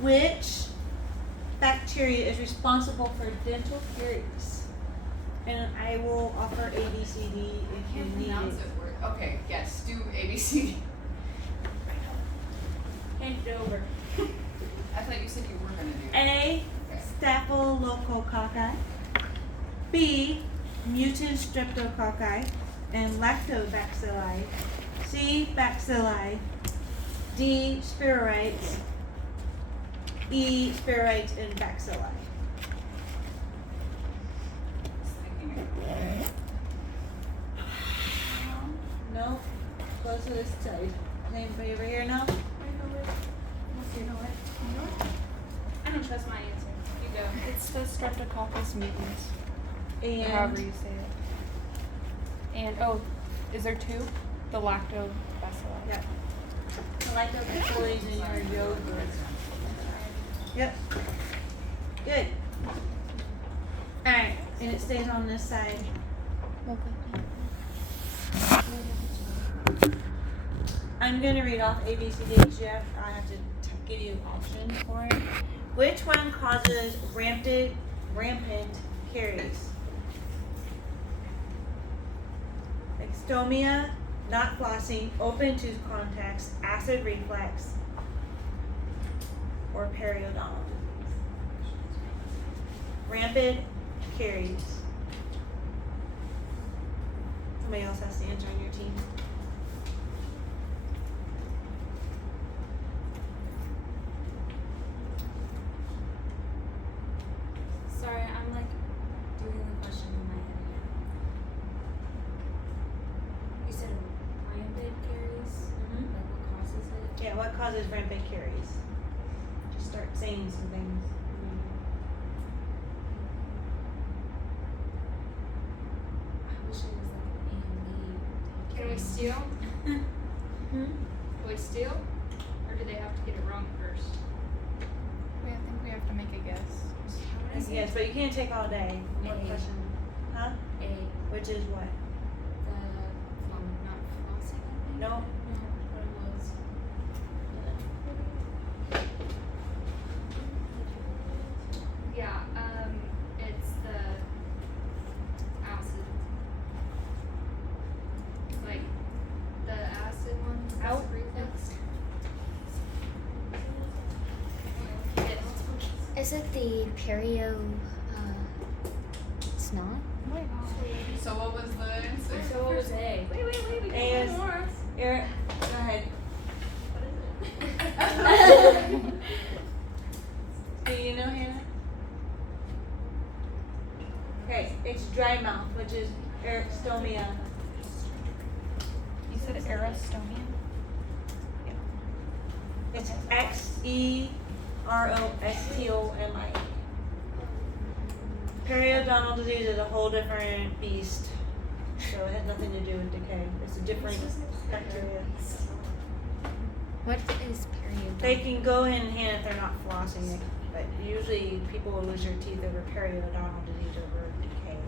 Which bacteria is responsible for dental caries? And I will offer A, B, C, D if you Can't need pronounce it. it word. Okay, yes, do ABC. Hand it over. I thought you said you were gonna do. A. Okay. Staphylococci. B. Mutant streptococci and lactobacilli. C. Bacilli. D. Spirorites. E. Spirorites and bacilli. Just thinking it. No. Close to this side. Is anybody over here now? You know what? I don't trust my answer. You go. It's the Streptococcus mutans, or And however you say it. And oh, is there two? The lactobacilli. yeah. The lactobacilli in your yogurt. Yep. Good. Alright, and it stays on this side. I'm gonna read off A, B, C, D, Jeff. I have to give you an option for it. Which one causes rampant caries? Extomia, not flossing, open tooth contacts, acid reflux, or periodontal disease. Rampant caries. Somebody else has to answer on your team. Sorry, I'm like doing the question in my head again. You said rampant caries? Mhm. Like what causes it? Yeah, what causes rampant caries? Just start saying some things. I wish it was like an A and B. Can we steal? Hmm? Can we steal? Or do they have to get it wrong first? Wait, I think we have to make a guess. Yes, but you can't take all day. What A. question? Huh? A. Which is what? The not flossing, I think? No. No, what it was. Yeah, it's the acid. Like, the acid ones, acid Nope. reflux. Is it the perio? It's not. So what was the answer? So what was A? Wait, we A got is- one more. Eric, go ahead. Do you know Hannah? Okay, it's dry mouth, which is erythrostomy. You said Aristomia? It's Xerostomi. Periodontal disease is a whole different beast, so it has nothing to do with decay. It's a different bacteria. What is periodontal? They can go hand in hand if they're not flossing, but usually people will lose their teeth over periodontal disease over decay.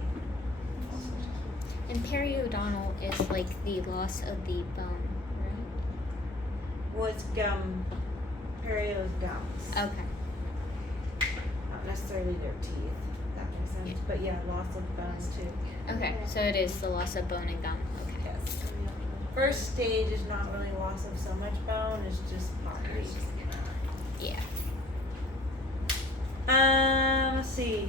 And periodontal is like the loss of the bone, right? Well, it's gum. Perio is gums. Okay. Not necessarily their teeth. If that makes sense. Yeah. But yeah, loss of bones too. Okay, so it is the loss of bone and gum. Okay. Yes. First stage is not really loss of so much bone, it's just pottery. Yeah. Let's see.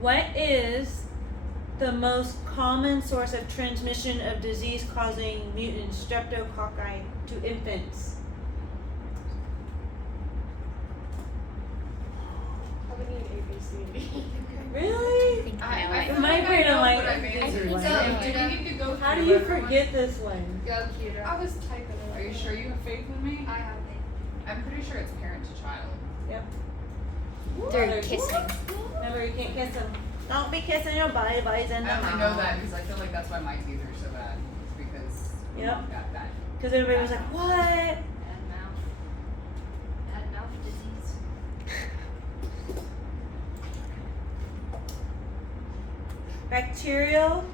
What is the most common source of transmission of disease-causing mutant streptococci to infants? How many A, B, C, D? Really? I think I I know feel it. My like brain, I know I'm like, what I've I answered. think So, so. do we need to go How do through you everyone? forget this one? Go, Cuter. I was typing it. Are you sure you have faith in me? I have it. I'm pretty sure it's parent to child. Yep. They're Others. kissing. Remember, you can't kiss them. Don't be kissing your buddies in the I mouth. only know that because I feel like that's why my teeth are so bad. It's because my Yep. mom got that. Because everybody was like, what? Bad mouth. Bad mouth disease. Bacterial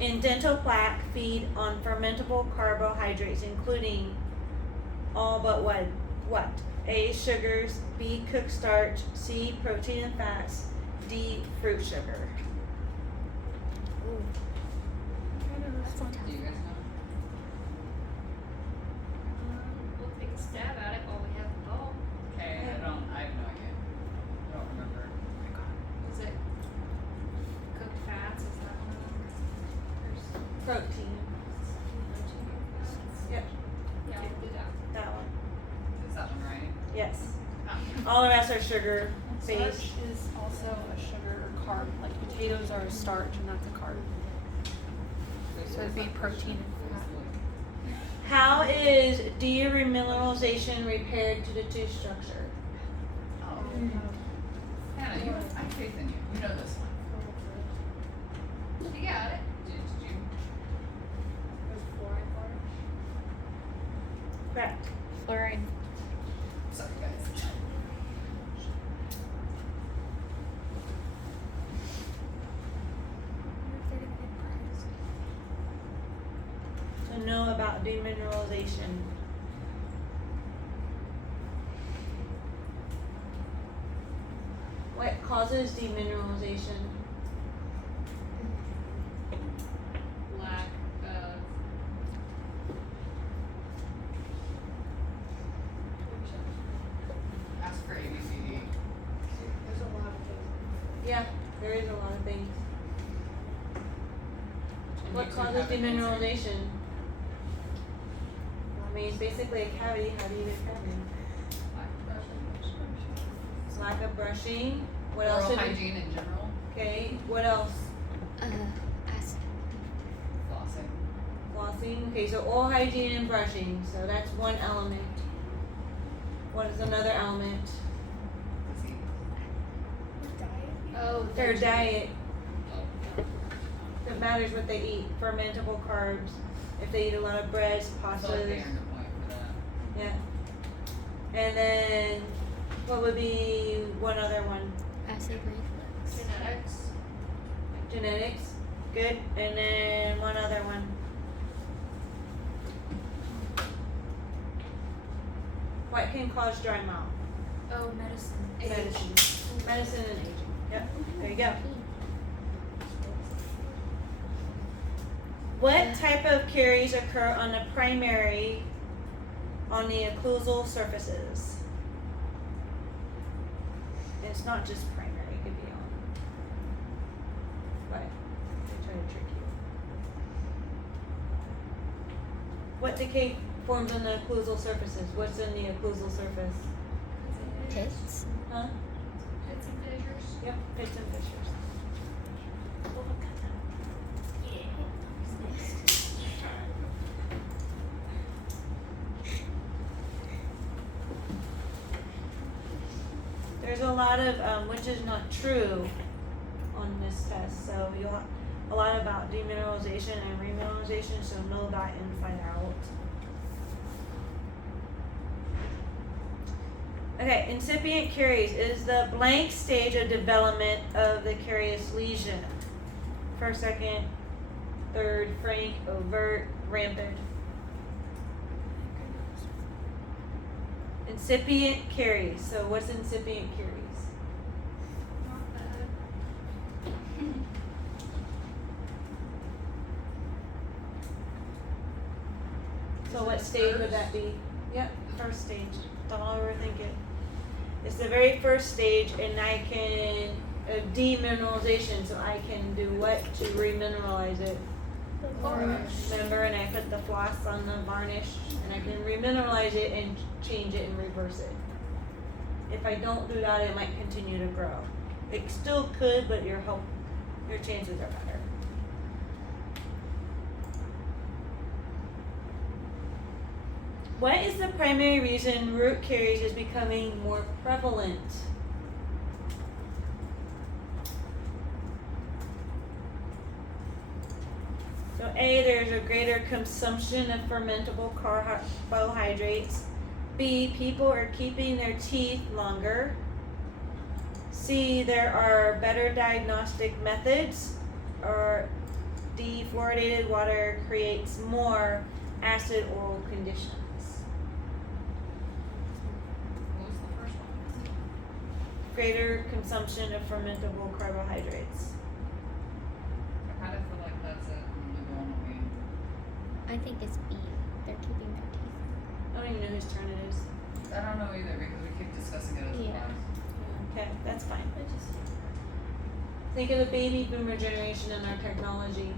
in dental plaque feed on fermentable carbohydrates, including all but what? A, sugars, B, cooked starch, C, protein and fats, D, fruit sugar. Ooh, that's not Do you guys know? We'll take a stab at it while we have the ball. Okay, I have no idea. I don't remember. Was it cooked fats? Is that one of them? Protein. Yep, Yeah, we'll do that. that one. Is that one right? Yes. Oh. All the rest are sugar Starch based. is also a sugar or carb. Like potatoes are a starch and that's a carb. So it'd be protein and fat. How is demineralization repaired to the tooth structure? Oh. Hannah, I have faith in you. You know this one. You got it. Did you? Correct. fluorine. Sorry, guys. To know about demineralization. What causes demineralization? Lack of. Ask for ABCD. Yeah, there is a lot of things. And What you two causes haven't answered. demineralization? I mean, it's basically a cavity. How do you get a cavity? Lack of brushing. What else? Oral did we- hygiene in general. Okay. What else? Acid. Flossing. Flossing. Okay, so oral hygiene and brushing. So that's one element. What is another element? Disease. Oh, Their diet. Oh. It matters what they eat. Fermentable carbs. If they eat a lot of breads, I feel like they pastas. earned a point for that. Yeah. And then what would be one other one? Acid reflux. genetics. Genetics. Good. And then one other one. What can cause dry mouth? Oh, medicine. Medicine. Medicine and aging. Yep. There you go. What type of caries occur on the primary, on the occlusal surfaces? And it's not just primary, it could be on. But they try to trick you. What decay forms on the occlusal surfaces? What's in the occlusal surface? Pits. Huh? Pits and fissures. Yep, pits and fissures. There's a lot of, which is not true on this test, so you'll have a lot about demineralization and remineralization, so know that inside out. Okay, incipient caries is the blank stage of development of the carious lesion. First, second, third, frank, overt, rampant. Incipient caries. So what's incipient caries? Not bad. So what stage would that be? Yep, first stage. Don't overthink it. It's the very first stage, and I can demineralization. So I can do what to remineralize it? Remember, and I put the floss on the varnish, and I can remineralize it and change it and reverse it. If I don't do that, it might continue to grow. It still could, but your chances are better. What is the primary reason root caries is becoming more prevalent? So A, there's a greater consumption of fermentable carbohydrates. B, people are keeping their teeth longer. C, there are better diagnostic methods. Or defluoridated water creates more acid oral conditions. What was the first one? Greater consumption of fermentable carbohydrates. I kind of feel like that's it. I'm gonna go on a wing. I think it's B. They're keeping their teeth. I don't even know whose turn it is. I don't know either because we keep discussing it as a Yeah. class. Okay, that's fine. Think of the baby boomer generation and our technology.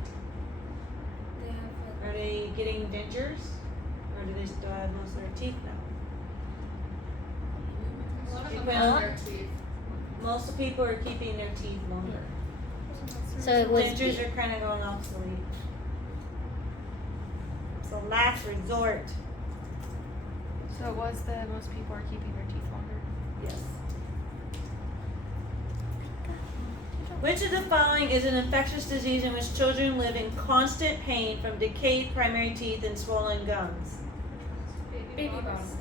They have Are they getting dentures? Or do they still have most of their teeth now? A lot of them Depends. have their teeth. Most of people are keeping their teeth longer. So it was Dentures B. are kind of going obsolete. So last resort. So it was the most people are keeping their teeth longer. Yes. Which of the following is an infectious disease in which children live in constant pain from decayed primary teeth and swollen gums? baby bumps.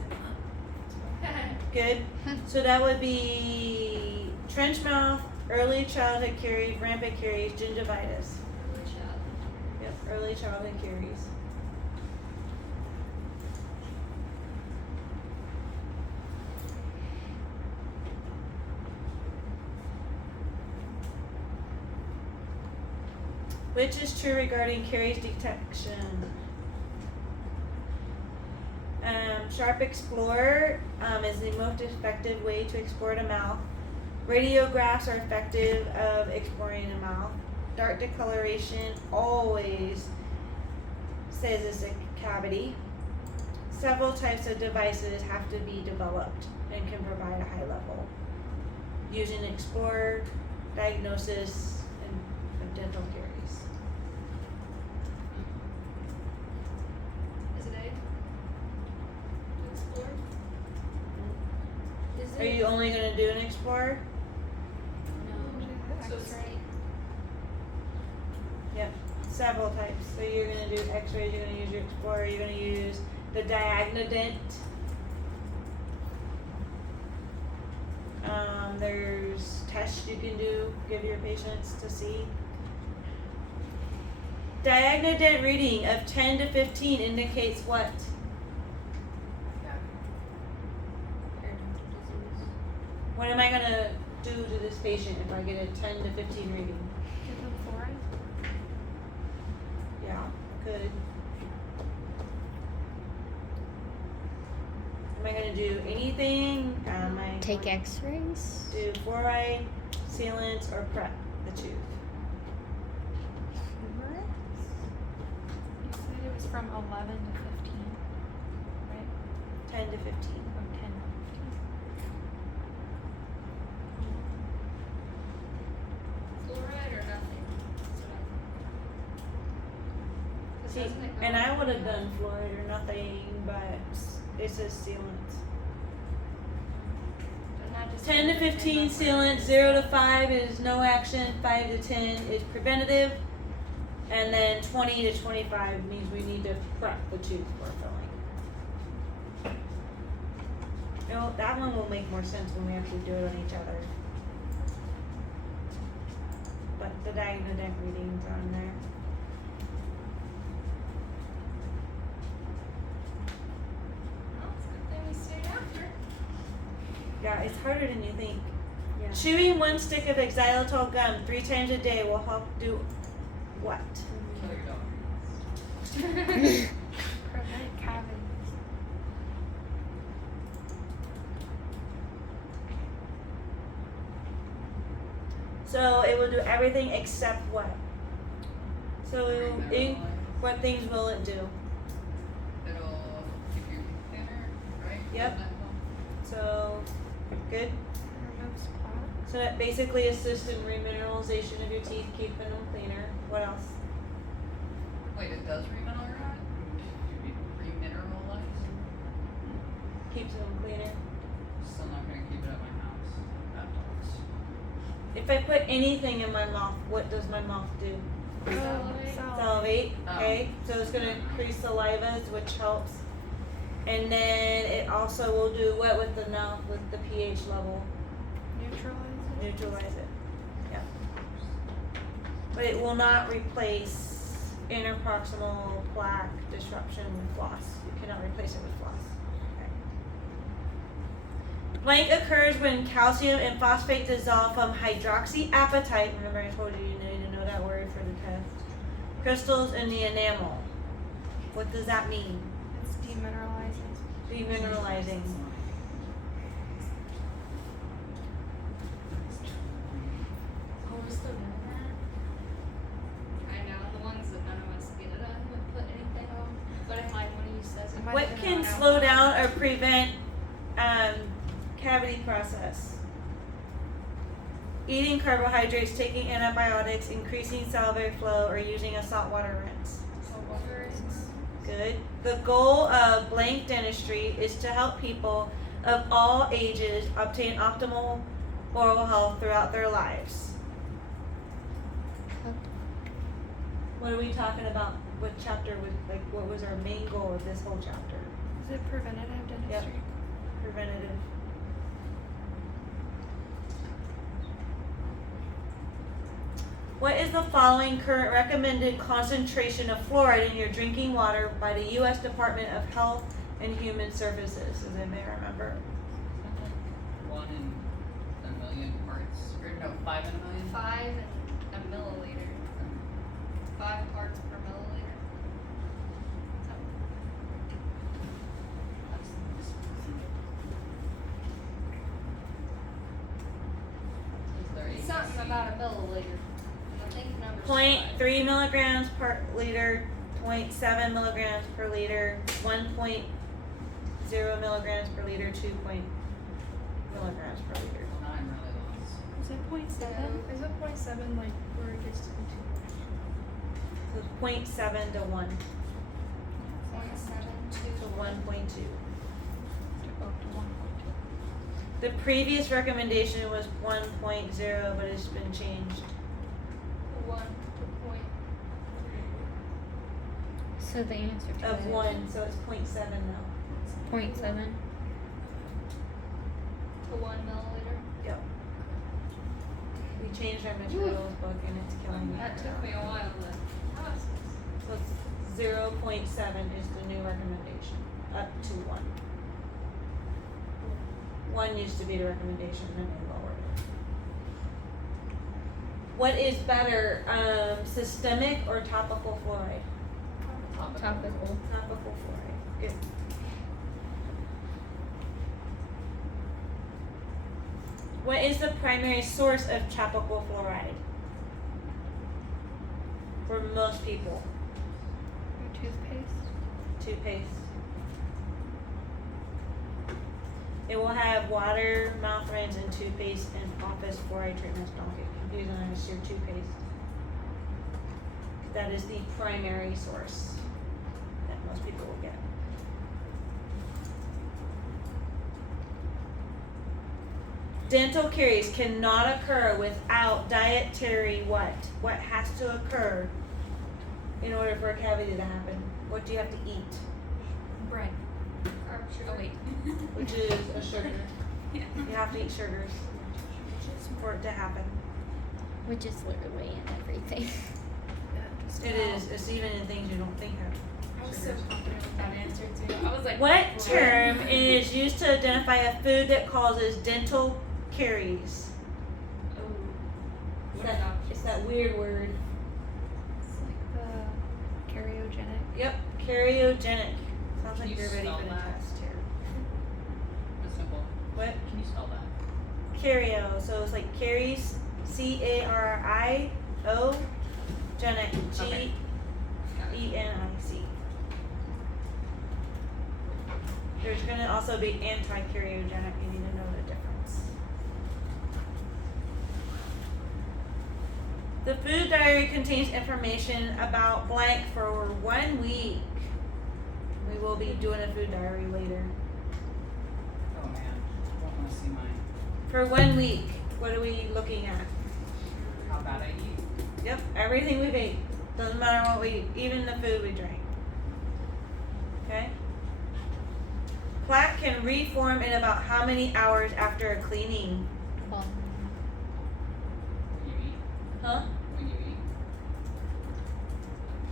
bottom. Good. So that would be trench mouth, early childhood caries, rampant caries, gingivitis. Yep, early childhood caries. Which is true regarding caries detection? Sharp Explorer is the most effective way to explore a mouth. Radiographs are effective of exploring a mouth. Dark discoloration always says it's a cavity. Several types of devices have to be developed and can provide a high level. Using Explorer, diagnosis, and of dental caries. Is it A? To explore? Is Are it? you only gonna do an Explorer? So it's Yep, several types. So you're gonna do X-rays, you're gonna use your Explorer, you're gonna use the Diagnodent. There's tests you can do, give your patients to see. Diagnodent reading of 10 to 15 indicates what? What am I gonna do to this patient if I get a 10 to 15 reading? Give them fluoride. Yeah, could. Am I gonna do anything? Am I Take going X-rays. to do fluoride, sealants, or prep the tooth? You said it was from 11 to 15, right? 10 to 15. Or 10 to 15. fluoride or nothing? That's what I thought. 'Cause See, doesn't it go and I up would have and done down? fluoride or nothing, but it says sealants. But not just 10 to 10 15 on sealant, fluoride. 0 to 5 is no action, 5 to 10 is preventative, and then 20 to 25 means we need to prep the tooth for filling. You know, that one will make more sense when we actually do it on each other. But the Diagnodent readings are on there. Well, it's a good thing we stayed after. Yeah, it's harder than you think. Yeah. Chewing one stick of xylitol gum 3 times a day will help do what? Kill your dog. Prevent cavities. So it will do everything except what? So it will, Remineralize. what things will it do? It'll keep you thinner, right? Yep. Doesn't that help? So, good. Removes plaque. So that basically assists in remineralization of your teeth, keeping them cleaner. What else? Wait, it does remineralize? Remineralize? Keeps them cleaner. Still not gonna keep it at my house. That dogs. If I put anything in my mouth, what does my mouth do? Salivate, okay? So it's gonna increase salivas, which helps. And then it also will do what with the mouth with the pH level? Neutralize it. Neutralize it. Yeah. But it will not replace interproximal plaque disruption with floss. You cannot replace it with floss. Okay. Blank occurs when calcium and phosphate dissolve from hydroxyapatite. Remember I told you you need to know that word for the test. Crystals in the enamel. What does that mean? It's demineralizing. Demineralizing. Oh, we're still doing that? I know, the ones that none of us get it, I haven't put anything on, but if like one of you says it. What can slow down or prevent cavity process? Eating carbohydrates, taking antibiotics, increasing salivary flow, or using a saltwater rinse. Good. The goal of blank dentistry is to help people of all ages obtain optimal oral health throughout their lives. What are we talking about? What chapter was, like, what was our main goal of this whole chapter? Is it preventative dentistry? Yep. Preventative. What is the following current recommended concentration of fluoride in your drinking water by the U.S. Department of Health and Human Services? Does anybody remember? 1 in a million parts, or no, 5 in a million? 5 and a milliliter. 5 parts per milliliter. Is there a Something about a milliliter. I think number 0.3 milligrams per liter, 0.7 milligrams per liter, 1.0 milligrams per liter, 2 milligrams per liter. Now I'm really lost. Is it 0.7? Is it 0.7 like where it gets to be too much? So it's 0.7 to 1 0.72 to 1.2. Oh, to 1.2. The previous recommendation was 1.0, but it's been changed. 1 to point. So the answer to Of that 1, so it's 0.7 now. is 0.7. To 1 milliliter. Yep. We changed our materials book and it's killing me. That took me a while to process. So it's 0.7 is the new recommendation, up to 1. 1 used to be the recommendation, then they lowered it. What is better, systemic or topical fluoride? Topical. Topical fluoride, good. What is the primary source of topical fluoride? For most people, Your toothpaste? toothpaste. It will have water, mouth rinse, and toothpaste and office fluoride treatments. Don't get confused on it's your toothpaste. That is the primary source that most people will get. Dental caries cannot occur without dietary what? What has to occur in order for a cavity to happen? What do you have to eat? Bread. Carb sugar. Oh wait. Which is a sugar. You have to eat sugars for it to happen. Which is literally in everything. It is. It's even in things you don't think of. I was so confident with that answer too. I was like, What bread. term is used to identify a food that causes dental caries? Ooh. It's that weird word. It's like the karyogenic. Yep, karyogenic. Sounds like Can you you're ready spell for the that? test here. It's simple. What? Can you spell that? Cario. So it's like caries, C-A-R-I-O, genic, Okay. Got it. G-E-N-I-C. There's gonna also be anti-karyogenic. You need to know the difference. The food diary contains information about blank for 1 week. We will be doing a food diary later. Oh man, I don't wanna see mine. For 1 week, what are we looking at? How bad I eat? Yep, everything we've ate. Doesn't matter what we eat, even the food we drank. Okay? Plaque can reform in about how many hours after a cleaning? Well, When you eat? Huh? When you eat?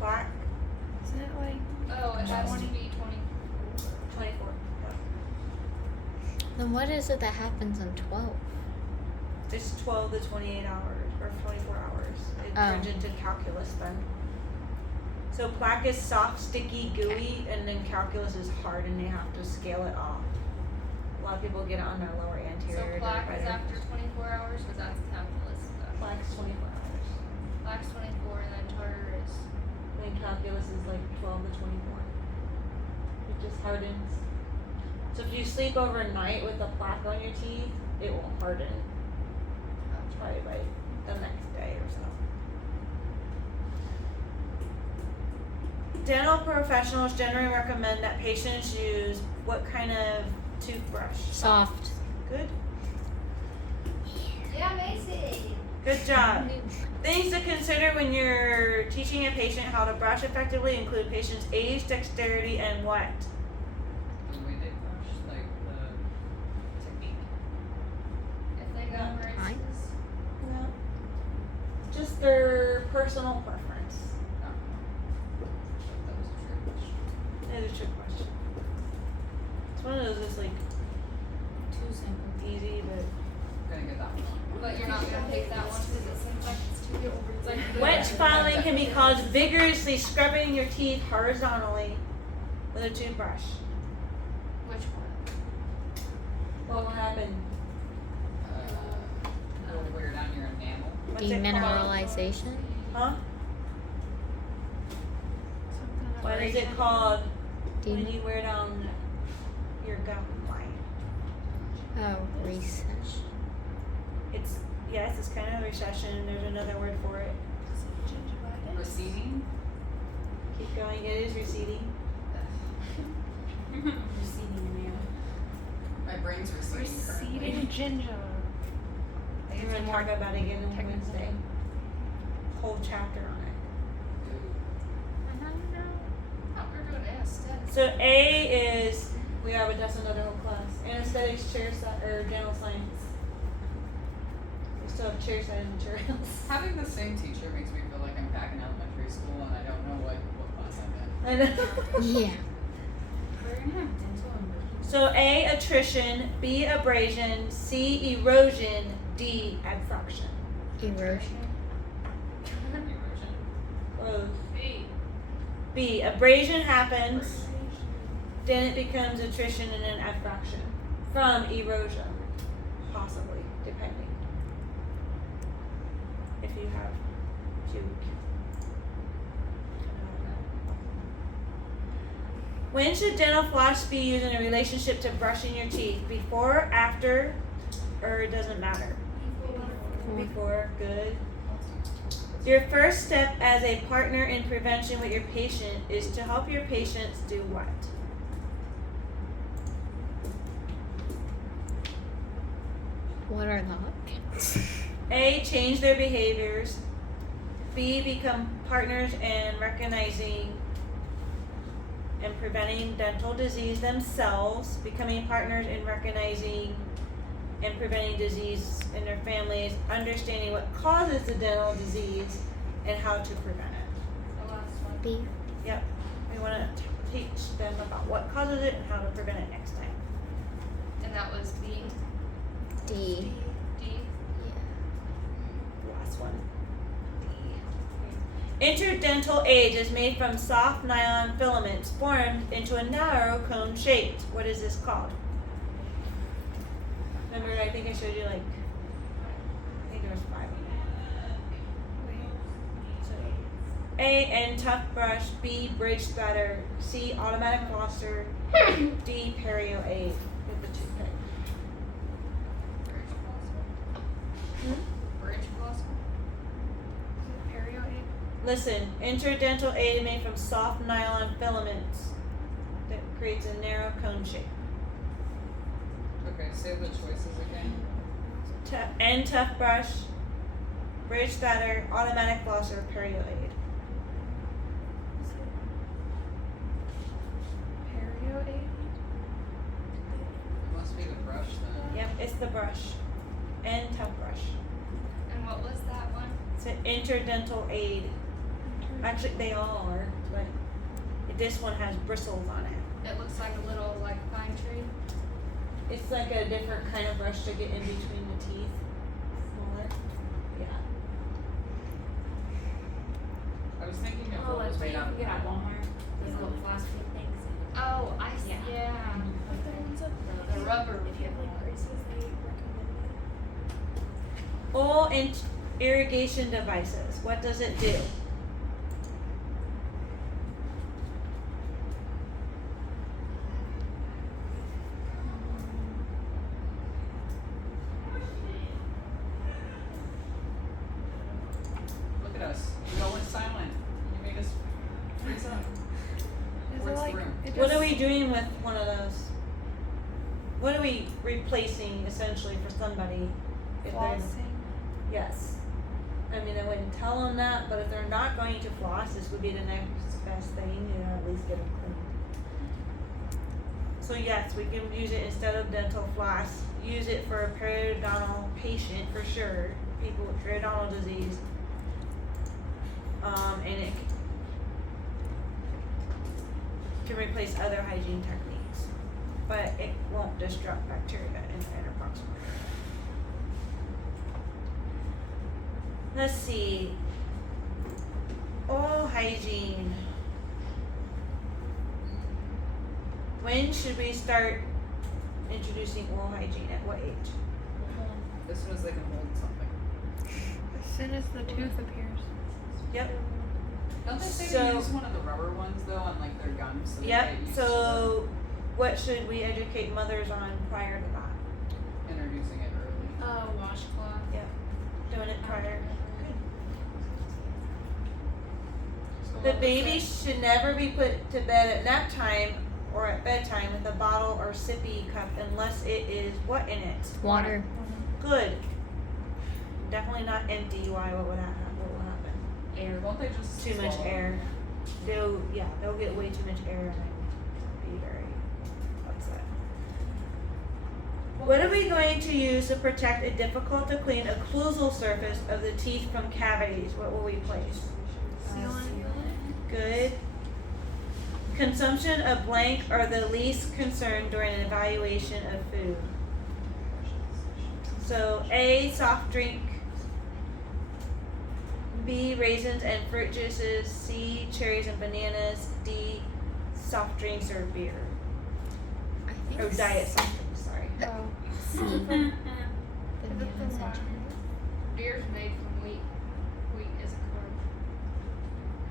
plaque. Isn't it like Oh, it has to 20. be 24. 24. Then what is it that happens on 12? It's 12 to 28 hours or 24 hours. It Oh. turns into calculus then. So plaque is soft, sticky, gooey, and then calculus is hard, and they have to scale it off. A lot of people get it on their lower So anterior. plaque is divider. after 24 hours, or that's calculus stuff? Plaque's 24 hours. Plaque's 24, and then tartar is. And then calculus is like 12 to 24. It just hardens. So if you sleep overnight with a plaque on your teeth, it will harden. Probably by the next day or so. Dental professionals generally recommend that patients use what kind of toothbrush? Soft. Good. Yeah, Macy. Good job. Things to consider when you're teaching a patient how to brush effectively include patient's age, dexterity, and what? The way they brush, like the technique. If they go Yeah. braces. No. Just their personal preference. Oh. That was a trick question. That is a trick question. It's one of those that's like Too simple. easy, but. Gonna get that one. But you're not gonna take that one because it seems like it's too. It's like Wedge filing can be caused vigorously scrubbing your teeth horizontally with a toothbrush. Which one? What will happen? It'll wear down your enamel. What's it called? Demineralization. Huh? something What is it called when Dem- you wear down your gum line? oh, recess. It's, yes, it's kind of a recession. There's another word for it. Receding. Keep going. It is receding. Receding My brain's receding currently. Receding ginger. We're going to talk about it again on technical Wednesday. Whole chapter on it. Oh, we're doing anesthetic. So A is, we are, but that's another whole class. Anesthetics, chair side, or dental science. We still have chair side materials. Having the same teacher makes me feel like I'm back in elementary school and I don't know what class I'm in. I know. Yeah. We're gonna have dental and vision. So A, attrition, B, abrasion, C, erosion, D, abfraction. Erosion. Erosion. Growth. B. B, abrasion happens, then it becomes attrition and then abfraction from erosion, possibly, depending. If you have puke. When should dental floss be used in a relationship to brushing your teeth? Before, after, or it doesn't matter? Before, good. Your first step as a partner in prevention with your patient is to help your patients do what? What are the options? A, change their behaviors. B, become partners in recognizing and preventing dental disease themselves. Becoming partners in recognizing and preventing disease in their families. Understanding what causes the dental disease and how to prevent it. The last one. B. Yep. We want to teach them about what causes it and how to prevent it next time. And that was B. D. D. Last one. Interdental age is made from soft nylon filaments formed into a narrow cone shaped. What is this called? Remember, I think I showed you I think there was 5 of them. So, A, end tough brush. B, bridge splatter. C, automatic flosser. D, perio aid with the toothpick. Bridge possible. Bridge possible. Perio aid. Listen, interdental aid is made from soft nylon filaments that creates a narrow cone shape. Okay, say the choices again. End tough brush, bridge spatter, automatic flosser, perio aid. Perio aid. It must be the brush then. Yep, it's the brush. End tough brush. And what was that one? It's an interdental aid. Actually, they all are, but this one has bristles on it. It looks like a little like pine tree. It's like a different kind of brush to get in between the teeth. Smaller. Yeah. I was thinking of Oh, what like was what made you out can of get at nylon. Walmart. Those little floss food things. Oh, I see. Yeah. Yeah. The rubber. If you have like braces, they recommend it. Oil and irrigation devices. What does it do? Look at us. We all went silent. You made us freeze up. Is Where's it the like, room? it What are just- we doing with one of those? What are we replacing essentially for somebody? If they're, flossing? yes. I mean, I wouldn't tell them that, but if they're not going to floss, this would be the next best thing, you know, at least get them clean. So yes, we can use it instead of dental floss. Use it for a periodontal patient for sure, people with periodontal disease. And it can replace other hygiene techniques, but it won't disrupt bacteria in the interproximal area. Let's see. Oral hygiene. When should we start introducing oral hygiene? At what age? As soon as they can hold something. As soon as the tooth appears. Yep. Don't they say So- they use one of the rubber ones though on like their gums so they Yep. get used to So, what should we educate mothers on prior to that? them introducing it early. Washcloth. Doing it prior. So The what was baby that? should never be put to bed at nap time or at bedtime with a bottle or sippy cup unless it is what in it? Water. Good. Definitely not empty. Why? What would happen? What will happen? Air. Won't they just Too much swallow? air. They'll get way too much air and be very upset. What are we going to use to protect a difficult to clean occlusal surface of the teeth from cavities? What will we place? Sealant. Good. Consumption of blank are the least concerned during an evaluation of food. So A, soft drink. B, raisins and fruit juices. C, cherries and bananas. D, soft drinks or beer. I think Or diet soft drinks, sorry. Oh. C. Bananas Bananas and cherries. Beer's made from wheat. Wheat is a carb.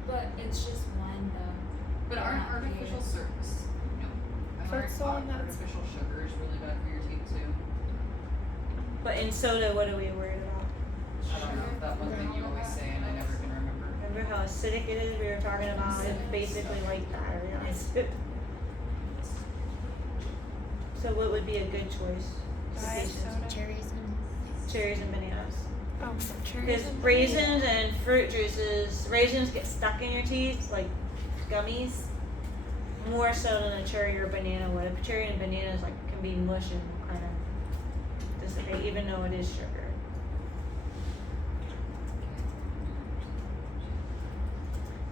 But it's just one though. But aren't artificial surface So it's the one that's- artificial sugars really bad for your teeth too? But in soda, what are we worried about? I don't know, that one thing you always say and I never can remember. Remember how acidic it is? We were talking about it's basically like battery acid. So what would be a good choice? for Diet patients? soda. Cherries and Cherries and bananas. Oh, cherries. Because and raisins and fruit juices, raisins get stuck in your teeth like gummies, more so than a cherry or banana would. A cherry and bananas like can be mush and kind of dissipate, even though it is sugar.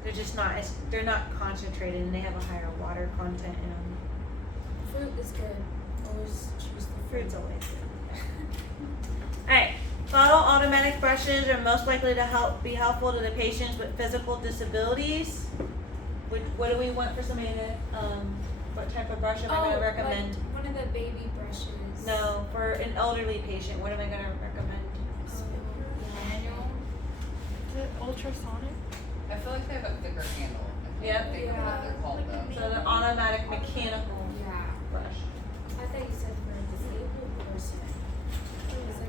They're just not as they're not concentrated and they have a higher water content in them. Fruit is good. Always choose the Fruit's always good. Alright, bottle automatic brushes are most likely to be helpful to the patients with physical disabilities. What do we want for somebody to, what type of brush am I gonna recommend? Like one of the baby brushes. No, for an elderly patient, what am I gonna recommend? Manual. Is it ultrasonic? I feel like they have a thicker handle. I Yep. can't think of what they're called though. So the automatic mechanical Yeah. brush. I thought you said for a disabled person.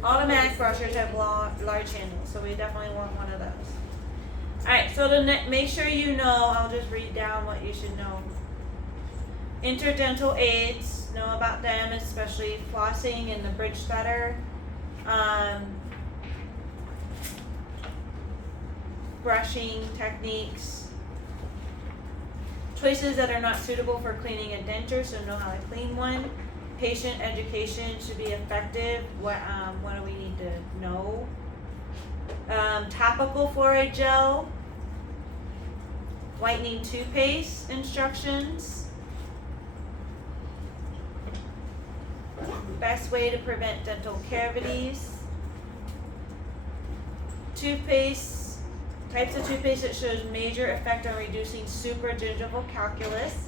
Automatic brushers have large handles, so we definitely want one of those. Alright, so make sure you know, I'll just read down what you should know. Interdental aids, know about them, especially flossing and the bridge stutter. Brushing techniques. Choices that are not suitable for cleaning a denture, so know how to clean one. Patient education should be effective. What do we need to know? Topical fluoride gel. Whitening toothpaste instructions. Best way to prevent dental cavities. Toothpaste, types of toothpaste that shows major effect on reducing supragingival calculus.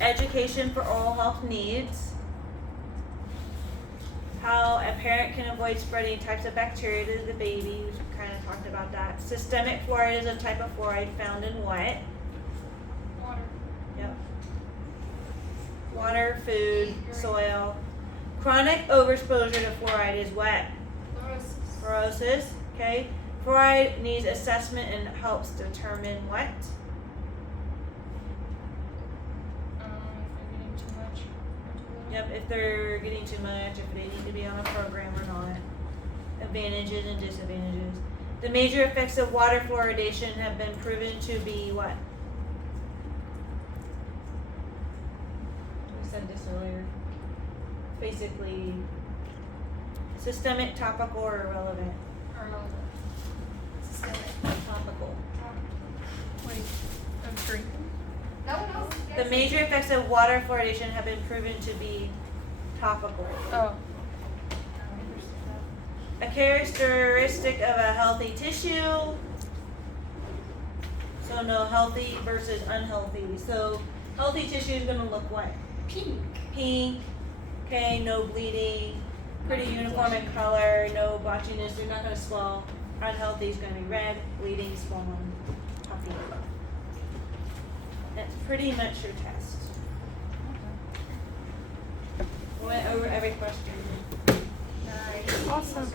Education for oral health needs. How a parent can avoid spreading types of bacteria to the baby. We kind of talked about that. Systemic fluoride is a type of fluoride found in what? Water. Yep. Water, food, soil. Chronic overexposure to fluoride is what? Fluorosis. Fluorosis. Okay. Fluoride needs assessment and helps determine what? If Yep, they're getting too much or too little. if they're getting too much, if they need to be on a program or not. Advantages and disadvantages. The major effects of water fluoridation have been proven to be what? We said this earlier. Basically, systemic, topical, or irrelevant? Irrelevant. Systemic. Topical. Wait, I'm drinking. No one else. The major effects of water fluoridation have been proven to be topical. Oh. A characteristic of a healthy tissue. So no healthy versus unhealthy. So healthy tissue is gonna look what? Pink. Pink. Okay, no bleeding. Pretty uniform in color. No blotchiness. They're not gonna swell. Unhealthy is gonna be red, bleeding, swollen, puffy. That's pretty much your test. We went over every question. Awesome.